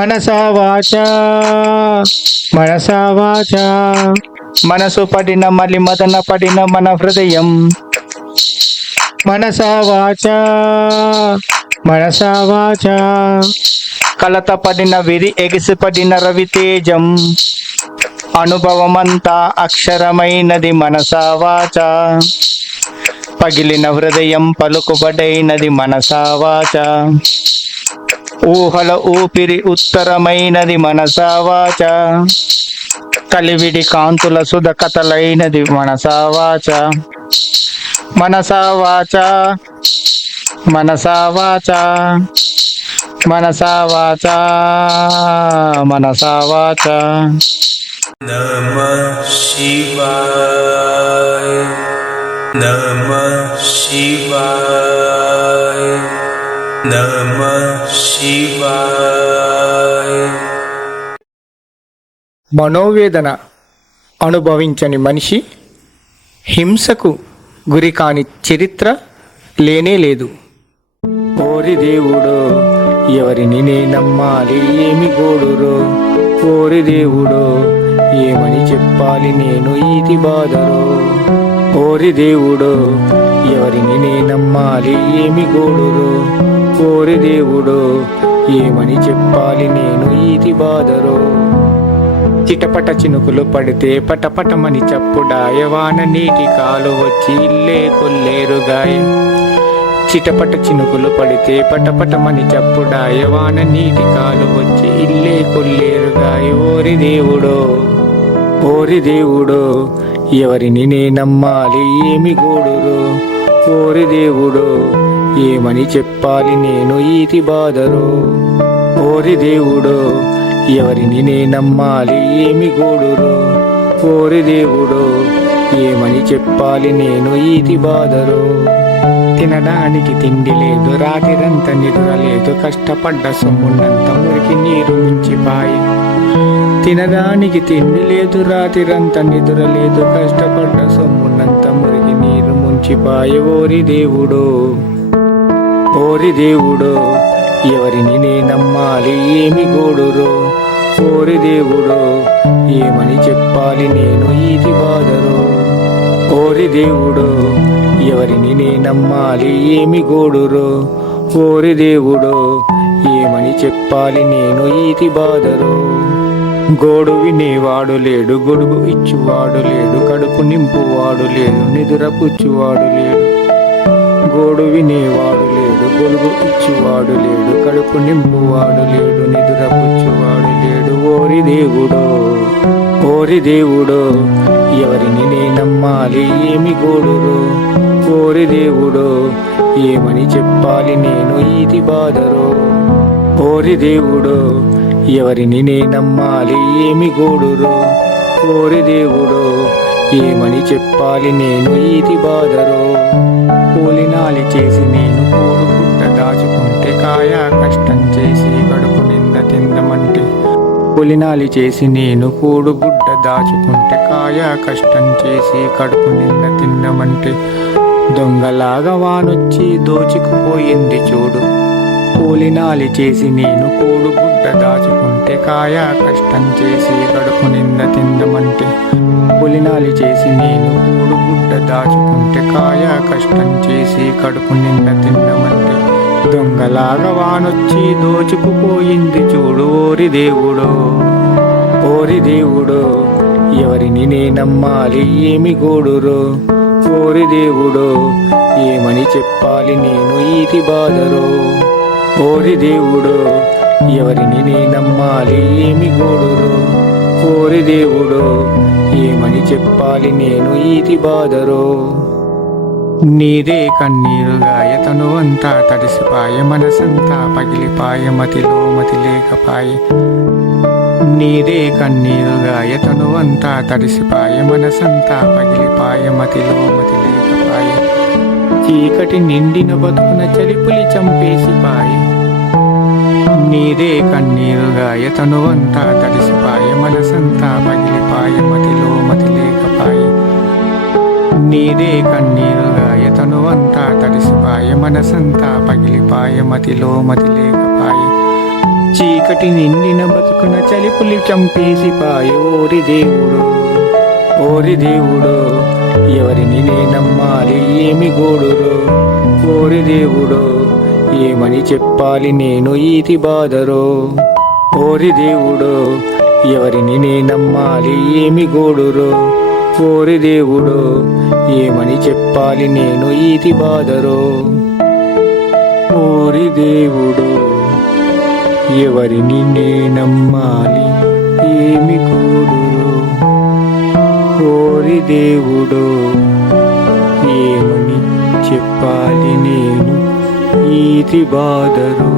మనసా వాచా మనసా వాచా మనసు పడిన మలి మదన పడిన మన హృదయం మనసా వాచా మనసా వాచా కలత పడిన విరి ఎగిసి పడిన రవి తేజం అనుభవమంతా అక్షరమైనది మనసా వాచా పగిలిన హృదయం పలుకుబడైనది మనసా వాచా ఊహల ఊపిరి ఉత్తరమైనది మనసా వాచా కలివిడి కాంతుల సుధ కథలైనది మనసా వాచా మనసా వాచా మనసా వాచా మనసా వాచా మనసా వాచా. నమః శివాయ నమః శివాయ నమః శివాయ. మనోవేదన అనుభవించని మనిషి హింసకు గురి కాని చరిత్ర లేనే లేదు. ఓరి దేవుడో ఎవరిని నే నమ్మాలి ఏమి గోడురో, ఓరి దేవుడో ఏమని చెప్పాలి నేను ఈతి బాధరో, ఓరి దేవుడో ఎవరిని నే నమ్మాలి ఏమి గోడురో, ఓరి దేవుడో ఏమని చెప్పాలి నేను ఈతి బాధరో. చిటపట చినుకులు పడితే పటపటమని చప్పుడాయ వాన నీటి కాలు వచ్చి ఇల్లే కొల్లేరుగాయ. చిటపట చినుకులు పడితే పటపటమని చప్పుడాయ వాన నీటి కాలు వచ్చి ఇల్లే కొల్లేరుగాయ. ఓరి దేవుడో ఓరి దేవుడో ఎవరిని నే నమ్మాలి ఏమి గోడురో, ఓరి దేవుడో ఏమని చెప్పాలి నేను ఈతి బాధరో, ఓరి దేవుడో ఎవరిని నే నమ్మాలి ఏమి గోడురో, ఓరి దేవుడో ఏమని చెప్పాలి నేను ఈతి బాధరో. తినడానికి తిండి లేదు, రాత్రిరంత నిద్ర లేదు, కష్టపడ్డ సొమ్మున్నంత మురికి నీరు ముంచిపాయి. తినడానికి తిండి లేదు, రాత్రిరంత నిద్ర లేదు, కష్టపడ్డ సొమ్మున్నంత మురికి నీరు ముంచిపాయి. ఓరి దేవుడో ఓరి దేవుడో ఎవరిని నే నమ్మాలి ఏమి గోడురో, ఓరి దేవుడో ఏమని చెప్పాలి నేను ఈతి బాధరో, ఓరి దేవుడో ఎవరిని నే నమ్మాలి ఏమి గోడురో, ఓరి దేవుడో ఏమని చెప్పాలి నేను ఈతి బాధరో. గోడు వినేవాడు లేడు, గొడుగు ఇచ్చువాడు లేడు, కడుపు నింపువాడు లేడు, నిదుర పుచ్చువాడు లేడు. గోడు వినేవాడు లేడు, గొడుగు ఇచ్చువాడు లేడు, కడుపు నింపువాడు లేడు, నిదుర పుచ్చువాడు లేడు. ఓరి దేవుడో ఓరి దేవుడో ఎవరిని నే నమ్మాలి ఏమి గోడురో, ఓరి దేవుడో ఏమని చెప్పాలి నేను ఈతి బాధరో, ఓరి దేవుడో ఎవరిని నే నమ్మాలి ఏమి గోడురో, ఓరి దేవుడో ఏమని చెప్పాలి నేను ఈతి బాధరో. కూలినాలి చేసి నేను కూడు గుడ్డ దాచుకుంటే, కాయ కష్టం చేసి కడుపు నింద తిందమంటే. కూలినాలి చేసి నేను కూడు గుడ్డ దాచుకుంటే, కాయ కష్టం చేసి కడుపు నింద తిందమంటే. దొంగలాగా వానొచ్చి దోచుకుపోయింది చూడు. కూలినాలి చేసి నేను కూడు గుడ్డ దాచుకుంటే, కాయ కష్టం చేసి కడుపు నింద తిందమంటే. కూలినాలి చేసి నేను కూడు గుడ్డ దాచుకుంటే, కాయ కష్టం చేసి కడుపు నింద తిందమంటే. దొంగలాగా వానొచ్చి దోచుకుపోయింది చూడు. ఓరి దేవుడో ఓరి దేవుడో ఎవరిని నే నమ్మాలి ఏమి గోడురో, ఓరి దేవుడో ఏమని చెప్పాలి నేను ఈతి బాధరో, ఓరి దేవుడో ఎవరిని నే నమ్మాలి ఏమి గోడురో, ఓరి దేవుడో ఏమని చెప్పాలి నేను ఈతి బాధరో. నీదే కన్నీరుగాయ తనువంతా తడిసిపాయ, మనసంతా పగిలిపాయ, మతిలో మతి లేకపాయ. నీదే కన్నీరుగాయ తనువంతా తడిసిపాయ, మనసంతా పగిలిపాయ, మతిలో మతి లేకపాయ. చీకటి నిండిన బతుకున చలిపులి చంపేసిపాయ. నీదే కన్నీరుగాయ తనువంతా తడిసిపాయ, మనసంతా పగిలిపాయ, మతిలో మతి లేకపాయ. నీదే కన్నీరుగాయ తనువంతా తడిసిపాయ, మనసంతా పగిలిపాయ, మతిలో మతి లేకపాయ. చీకటి నిండిన బతుకున చలిపులి చంపేసి పాయ ఓరి దేవుడు, ఓరి దేవుడు, ఎవరిని నే నమ్మాలి ఏమి గోడురో, ఓరి దేవుడు, ఏమని చెప్పాలి నేను ఈతి బాధరో, ఓరి దేవుడు, ఎవరిని నే నమ్మాలి ఏమి గోడురో, ఓరి దేవుడు, ఏమని చెప్పాలి నేను ఈతి బాధరో, ఓరి దేవుడు, ఎవరిని నే నమ్మాలి ఏమి గోడురో, ఓరి దేవుడు, ఏమని చెప్పాలి నేను ఈతి బాధరో.